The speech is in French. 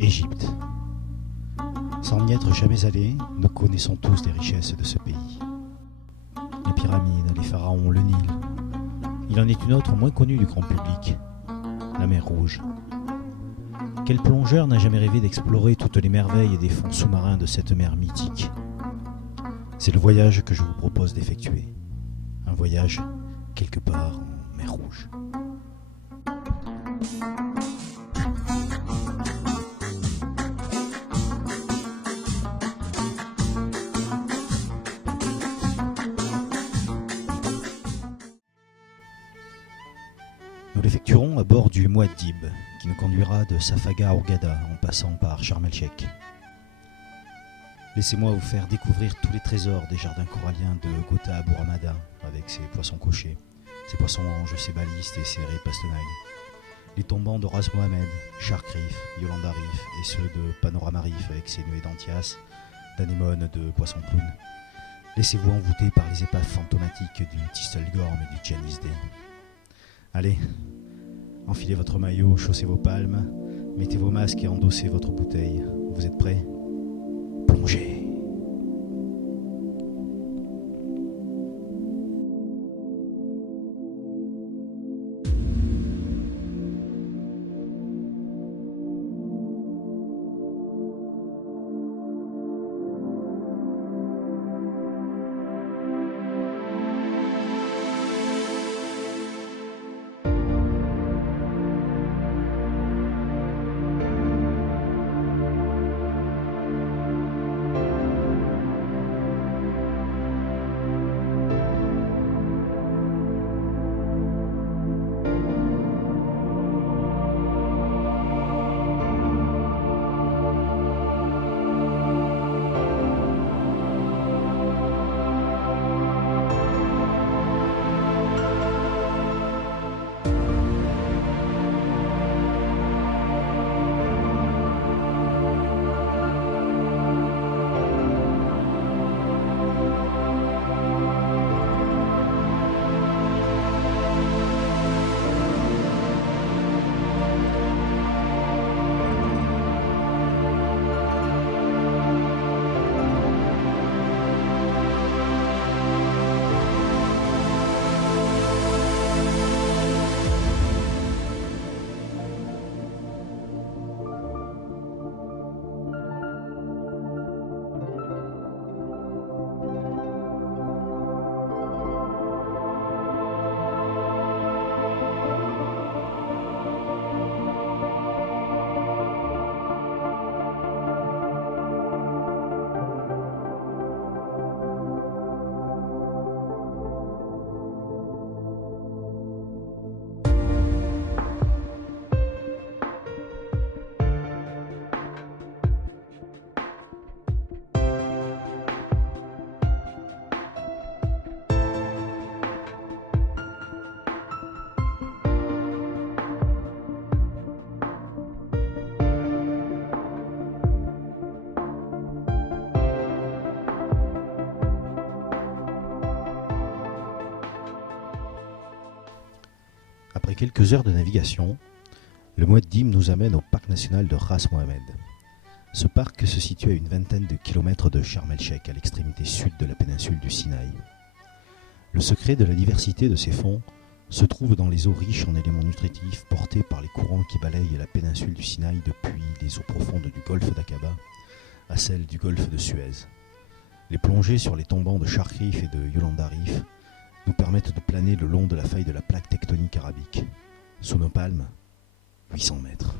Égypte. Sans n'y être jamais allé, nous connaissons tous les richesses de ce pays. Les pyramides, les pharaons, le Nil. Il en est une autre moins connue du grand public, la mer Rouge. Quel plongeur n'a jamais rêvé d'explorer toutes les merveilles des fonds sous-marins de cette mer mythique? C'est le voyage que je vous propose d'effectuer. Un voyage quelque part en mer Rouge. Nous l'effectuerons à bord du Muad'Dib, qui nous conduira de Safaga à Hurghada en passant par Sharm el-Sheikh. Laissez-moi vous faire découvrir tous les trésors des jardins coralliens de Ghouta Abu Ramada, avec ses poissons cochés, ses poissons anges, ses balistes et ses raies pastenailles. Les tombants de Ras Mohammed, Shark Reef, Yolanda Reef et ceux de Panorama Reef avec ses nuées d'antias, d'anémones, de poissons clowns. Laissez-vous envoûter par les épaves fantomatiques du Tistelgorm et du Janice Day. Allez, enfilez votre maillot, chaussez vos palmes, mettez vos masques et endossez votre bouteille. Vous êtes prêts? Plongez! Après quelques heures de navigation, le Muad'Dib nous amène au parc national de Ras Mohammed. Ce parc se situe à une vingtaine de kilomètres de Sharm el-Sheikh, à l'extrémité sud de la péninsule du Sinaï. Le secret de la diversité de ces fonds se trouve dans les eaux riches en éléments nutritifs portés par les courants qui balayent la péninsule du Sinaï depuis les eaux profondes du golfe d'Aqaba à celles du golfe de Suez. Les plongées sur les tombants de Shark Reef et de Yolanda Reef nous permettent de planer le long de la faille de la plaque tectonique arabique. Sous nos palmes, 800 mètres.